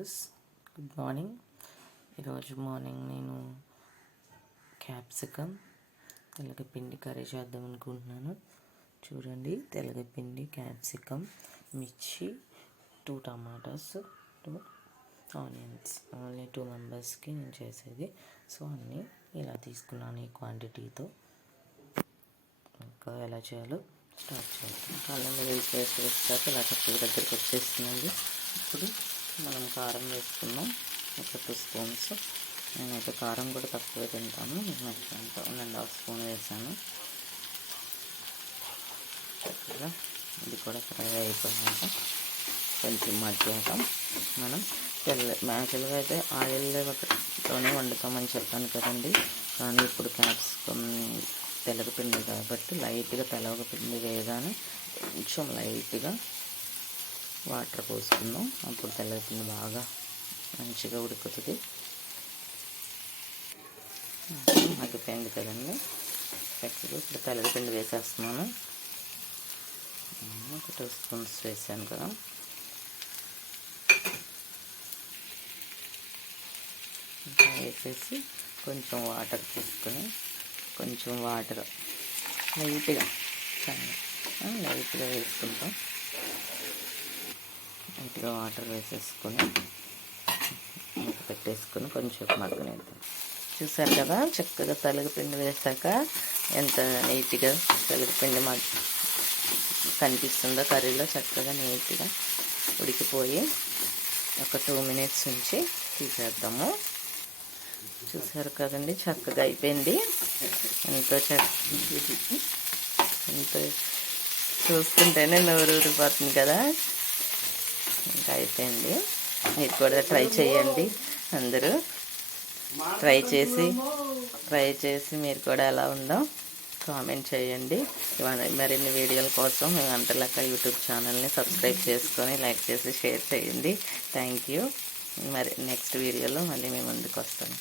Viewers, good morning. ఈరోజు morning నేను capsicum తెల్లగపిండి curry చేద్దాం అనుకుంటున్నాను. చూడండి, తెల్లగపిండి, క్యాప్సికమ్, మిర్చి, 2 టమాటాస్, 2 ఆనియన్స్. ఓన్లీ 2 మెంబర్స్కి నేను చేసేది. సో అన్నీ ఇలా తీసుకున్నాను ఈ క్వాంటిటీతో. ఇంకా ఎలా చేయాలో స్టార్ట్ చేద్దాం. కాలం వేసాక ఇలా చక్కగా దగ్గరికి వచ్చేస్తుందండి. ఇప్పుడు మనం కారం వేసుకుందాం. ఒక 2 స్పూన్స్. నేనైతే కారం కూడా తక్కువే తింటాను. నచ్చినంత 1.5 స్పూన్ వేసాను. చక్కగా ఇది కూడా ఫ్రై అయిపోయాక కొంచెం మగ్గాక మనం మ్యాక్సిమల్గా అయితే ఆయిల్లోనే వండుతామని చెప్పాను కదండి. కానీ ఇప్పుడు క్యాప్సికమ్ తెల్లగపిండి కాబట్టి లైట్గా తెల్లగపిండి వేయగానే కొంచెం లైట్గా వాటర్ పోసుకుందాం. అప్పుడు తెల్లగపిండి బాగా మంచిగా ఉడుకుతుంది. మగ్గిపోయింది కదండి. చక్కగా ఇప్పుడు తెల్లగపిండి వేసేస్తున్నాను. ఒక 2 స్పూన్స్ వేసాను కదా. ఇంకా వేసేసి కొంచెం వాటర్ తీసుకొని కొంచెం వాటర్ లైట్గా వేసుకుంటాం. లైట్గా వాటర్ వేసేసుకొని పెట్టేసుకొని కొంచెం మగ్గనిద్దాం. చూసారు కదా, చక్కగా తెల్లగపిండి వేసాక ఎంత నీట్గా తెల్లగపిండి కనిపిస్తుందో కర్రీలో. చక్కగా నీట్గా ఉడికిపోయి ఒక 2 మినిట్స్ నుంచి తీసేద్దాము. చూసారు కదండి, చక్కగా అయిపోయింది. ఎంతో చూస్తుంటేనే నోరు ఊరిపోతుంది కదా. ఇంకా అయిపోయింది. మీరు కూడా ట్రై చేయండి. అందరూ ట్రై చేసి మీరు కూడా ఎలా ఉందో కామెంట్ చేయండి. మరిన్ని వీడియోల కోసం మీ వంటలక్క యూట్యూబ్ ఛానల్ని సబ్స్క్రైబ్ చేసుకొని లైక్ చేసి షేర్ చేయండి. Thank you. మరి నెక్స్ట్ వీడియోలో మళ్ళీ మేము ముందుకు వస్తాను.